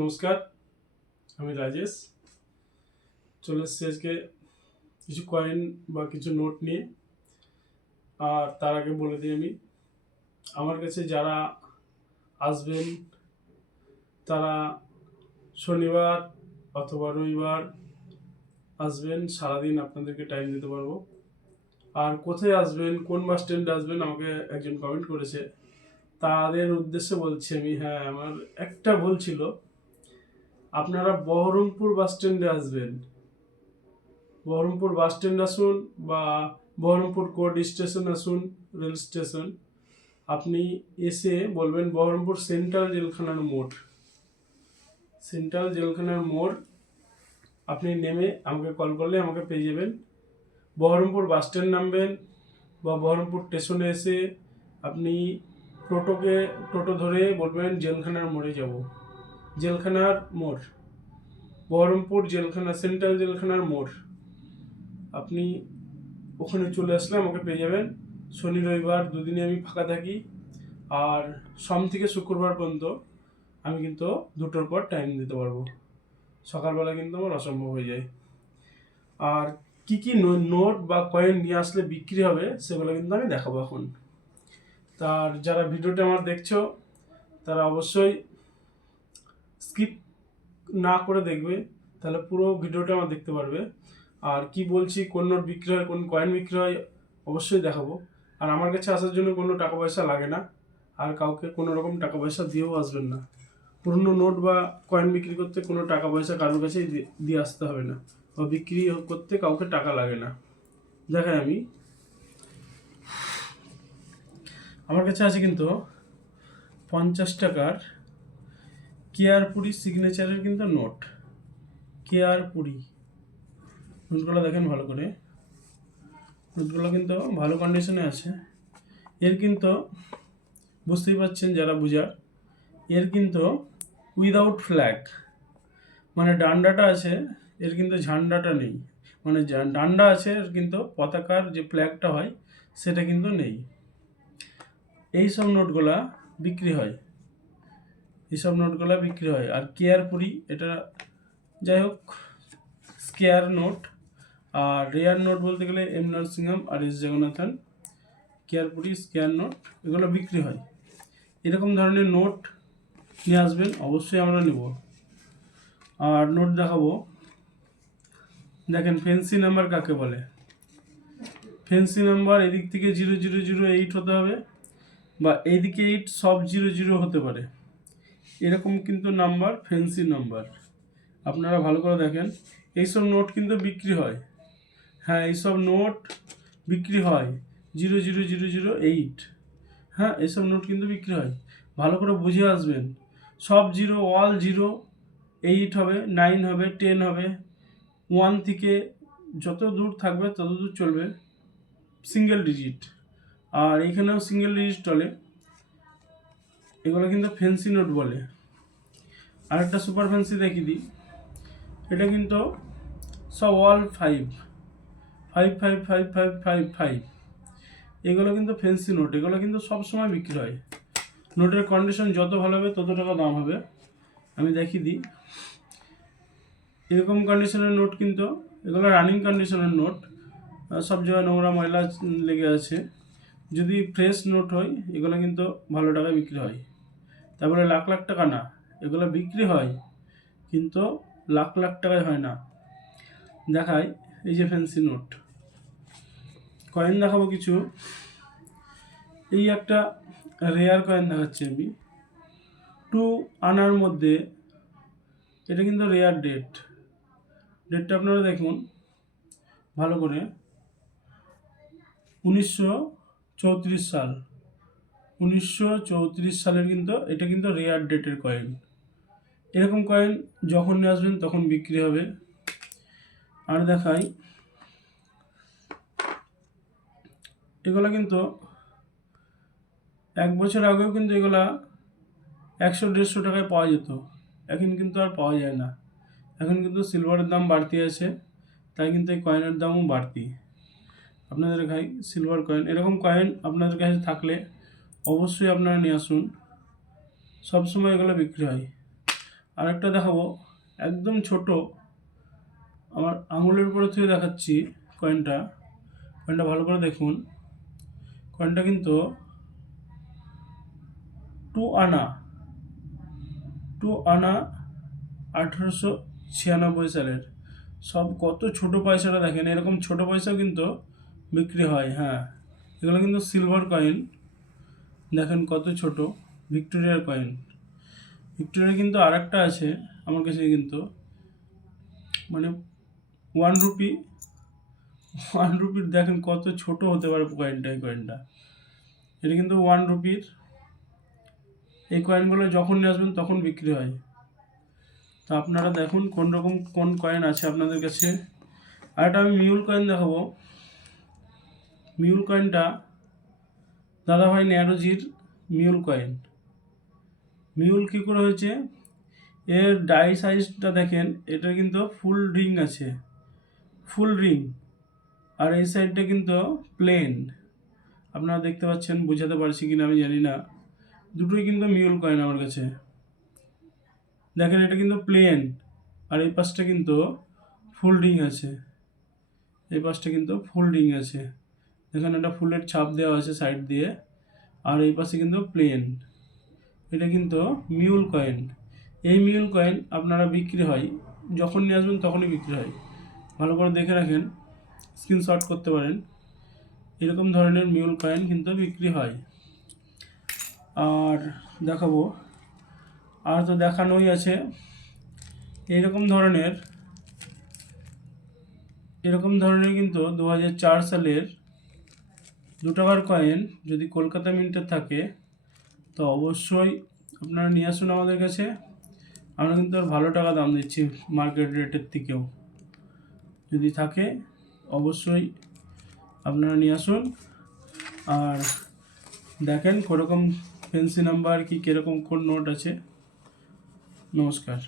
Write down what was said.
নমস্কার, আমি রাজেশ। চলে এসেছি আজকে কিছু কয়েন বা কিছু নোট নিয়ে। আর তার আগে বলে দিই আমি, আমার কাছে যারা আসবেন, তারা শনিবার অথবা রবিবার আসবেন, সারাদিন আপনাদেরকে টাইম দিতে পারব। আর কোথায় আসবেন, কোন বাস স্ট্যান্ডে আসবেন, আমাকে একজন কমেন্ট করেছে। তাদের উদ্দেশ্যে বলছি আমি হ্যাঁ আমার একটা ভুল ছিল। আপনারা বহরমপুর বাস স্ট্যান্ডে আসবেন। বহরমপুর বাস স্ট্যান্ড আসুন বা বহরমপুর কোর্ট স্টেশন আসুন, রেল স্টেশন। আপনি এসে বলবেন বহরমপুর সেন্ট্রাল জেলখানার মোড়। সেন্ট্রাল জেলখানার মোড়, আপনি নেমে আমাকে কল করলে আমাকে পেয়ে যাবেন। বহরমপুর বাস স্ট্যান্ড নামবেন বা বহরমপুর স্টেশনে এসে আপনি টোটোকে, টোটো ধরে বলবেন জেলখানার মোড়ে যাব। জেলখানার মোড়। বহরমপুর জেলখানা, সেন্ট্রাল জেলখানার মোড়। আপনি ওখানে চলে আসলে আমাকে পেয়ে যাবেন। শনি, রবিবার দুদিনে আমি ফাঁকা থাকি। আর সোম থেকে শুক্রবার পর্যন্ত আমি কিন্তু দুটোর পর টাইম দিতে পারব। সকালবেলা কিন্তু আমার অসম্ভব হয়ে যায়। আর কি কি নোট বা কয়েন নিয়ে আসলে বিক্রি হবে সেগুলো কিন্তু আমি দেখাবো এখন। তার যারা ভিডিওটা আমার দেখছ, তারা অবশ্যই স্কিপ না করে দেখবে, তাহলে পুরো ভিডিওটা আমার দেখতে পারবে। আর কি বলছি, কোন নোট বিক্রি হয়, কোন কয়েন বিক্রি হয়, অবশ্যই দেখাবো। আর আমার কাছে আসার জন্য কোনো টাকা পয়সা লাগে না, আর কাউকে কোনো রকম টাকা পয়সা দিয়েও আসবেন না। পুরনো নোট বা কয়েন বিক্রি করতে কোনো টাকা পয়সা কারোর কাছেই দিয়ে আসতে হবে না, বা বিক্রি করতে কাউকে টাকা লাগে না। দেখাই আমি। আমার কাছে আছে কিন্তু পঞ্চাশ টাকার কেয়ারপুরি সিগনেচারের কিন্তু নোট কেয়ারপুরি। নোটগুলো দেখেন ভালো করে। নোটগুলো কিন্তু ভালো কন্ডিশনে আছে। এর কিন্তু বুঝতেই পারছেন যারা বুঝার, এর কিন্তু উইদাউট ফ্ল্যাগ মানে ডান্ডাটা আছে, এর কিন্তু ঝান্ডাটা নেই। মানে ডান্ডা আছে, এর কিন্তু পতাকার যে ফ্ল্যাগটা হয়, সেটা কিন্তু নেই। এই সব নোটগুলা বিক্রি হয়। এইসব নোটগুলা বিক্রি হয়। আর কেয়ারপুরি এটা যাই হোক, স্কেয়ার নোট। আর রেয়ার নোট বলতে গেলে এম নরসিংহম, আর এস জগন্নাথন। কেয়ারপুরি স্কেয়ার নোট, এগুলো বিক্রি হয়। এরকম ধরনের নোট নিয়ে আসবেন, অবশ্যই আমরা নেব। আর নোট দেখাবো। দেখেন ফেন্সি নাম্বার কাকে বলে? ফেন্সি নাম্বার এদিক থেকে জিরো জিরো জিরো এইট হতে হবে, বা এইদিকে এইট সব জিরো জিরো হতে পারে। এরকম কিন্তু নাম্বার ফেন্সি নাম্বার আপনারা ভালো করে দেখেন। এইসব নোট কিন্তু বিক্রি হয়। হ্যাঁ এইসব নোট বিক্রি হয়। Zero zero zero zero eight হ্যাঁ এইসব নোট কিন্তু বিক্রি হয়। ভালো করে বুঝে আসবেন। সব জিরো অল জিরো এইট হবে নাইন হবে টেন হবে। ওয়ান থেকে যত দূর থাকবে, তত দূর চলবে। সিঙ্গেল ডিজিট আর এইখানেও সিঙ্গেল ডিজিট চলে। এগুলো কিন্তু ফ্যান্সি নোট বলে। আরেকটা সুপার ফ্যান্সি দেখিয়ে দিই। এটা কিন্তু সব all five five five five five five five এগুলো কিন্তু ফ্যান্সি নোট এগুলো কিন্তু সব সময় বিক্রি হয়। নোটের কন্ডিশন যত ভালো হবে, তত টাকা দাম হবে। আমি দেখিয়ে দিই। এরকম কন্ডিশনের নোট কিন্তু, এগুলো রানিং কন্ডিশনের নোট সব জায়গায় নোংরা ময়লা লেগে আছে। যদি ফ্রেশ নোট হয়, এগুলো কিন্তু ভালো টাকায় বিক্রি হয়। তারপরে লাখ লাখ টাকা না, এগুলো বিক্রি হয়, কিন্তু লাখ লাখ টাকায় হয় না। দেখায় এই যে ফ্যান্সি নোট কয়েন দেখাবো কিছু। এই একটা রেয়ার কয়েন দেখাচ্ছি আমি। টু আনার মধ্যে, এটা কিন্তু রেয়ার ডেট ডেটটা আপনারা দেখুন, ভালো করে। উনিশশো চৌত্রিশ সাল। উনিশশো চৌত্রিশ সালের কিন্তু, এটা কিন্তু রেয়ার ডেটের কয়েন এরকম কয়েন যখন নিয়ে আসবেন, তখন বিক্রি হবে। আর দেখাই, এগুলো কিন্তু এক বছর আগেও কিন্তু এগুলা একশো, দেড়শো টাকায় পাওয়া যেত। এখন কিন্তু আর পাওয়া যায় না। এখন কিন্তু সিলভারের দাম বাড়তি আছে, তাই কিন্তু এই কয়েনের দামও বাড়তি। আপনাদের খাই সিলভার কয়েন এরকম কয়েন আপনাদের কাছে থাকলে অবশ্যই আপনারা নিয়ে আসুন। সবসময় এগুলো বিক্রি হয়। আরেকটা দেখাবো। একদম ছোট আমার আঙুলের উপরে থেকে দেখাচ্ছি কয়েনটা কয়েনটা ভালো করে দেখুন। কয়েনটা কিন্তু টু আনা। টু আনা আঠেরোশো ছিয়ানব্বই সালের। সব কত ছোট পয়সাটা দেখেন। এরকম ছোট পয়সাও কিন্তু বিক্রি হয় হ্যাঁ। এগুলো কিন্তু সিলভার কয়েন দেখেন কত ছোট, ভিক্টোরিয়ার কয়েন। ভিক্টোরিয়া কিন্তু আর একটা আছে, আমার কাছে কিন্তু। মানে ওয়ান রুপি ওয়ান রুপির দেখেন কত ছোট হতে পারে কয়েনটা এই কয়েনটা এটা কিন্তু ওয়ান রুপির এই কয়েনগুলো যখন নিয়ে আসবেন তখন বিক্রি হয়। তো আপনারা দেখুন কোন রকম, কোন কয়েন আছে আপনাদের কাছে। আর একটা আমি মিউল কয়েন দেখাবো। মিউল কয়েনটা দাদাভাই ন্যারোজির মিউল কয়েন মিউল কী করে হয়েছে? এর ডাই সাইজটা দেখেন এটা কিন্তু ফুল রিং আছে। ফুল রিং আর এই সাইডটা কিন্তু প্লেন আপনারা দেখতে পাচ্ছেন, বোঝাতে পারছি কিনা আমি জানি না। দুটোই কিন্তু মিউল কয়েন আমার কাছে। দেখেন, এটা কিন্তু প্লেন আর এই পাশটা কিন্তু ফুল রিং আছে। এই পাশটা কিন্তু ফুল রিং আছে। দেখেন একটা ফুলের ছাপ দেওয়া আছে সাইড দিয়ে। আর এই পাশে কিন্তু প্লেন। এটা কিন্তু মিউল কয়েন। এই মিউল কয়েন আপনারা বিক্রি হয়, যখন নিয়ে আসবেন তখনই বিক্রি হয়। ভালো করে দেখে রাখেন, স্ক্রিনশট করতে পারেন। এরকম ধরনের মিউল কয়েন কিন্তু বিক্রি হয়। আর দেখাবো, আর তো দেখানোই আছে। এইরকম ধরনের, এরকম ধরনের কিন্তু দু সালের দু টাকার কয়েন যদি কলকাতা মিন্টে থাকে, তো অবশ্যই আপনারা নিয়ে আসুন আমাদের কাছে। আমরা কিন্তু আর ভালো টাকা দাম দিচ্ছি মার্কেট রেটের থেকেও যদি থাকে, অবশ্যই আপনারা নিয়ে আসুন। আর দেখেন কোরকম ফেন্সি নাম্বার কি কীরকম কোন নোট আছে। নমস্কার।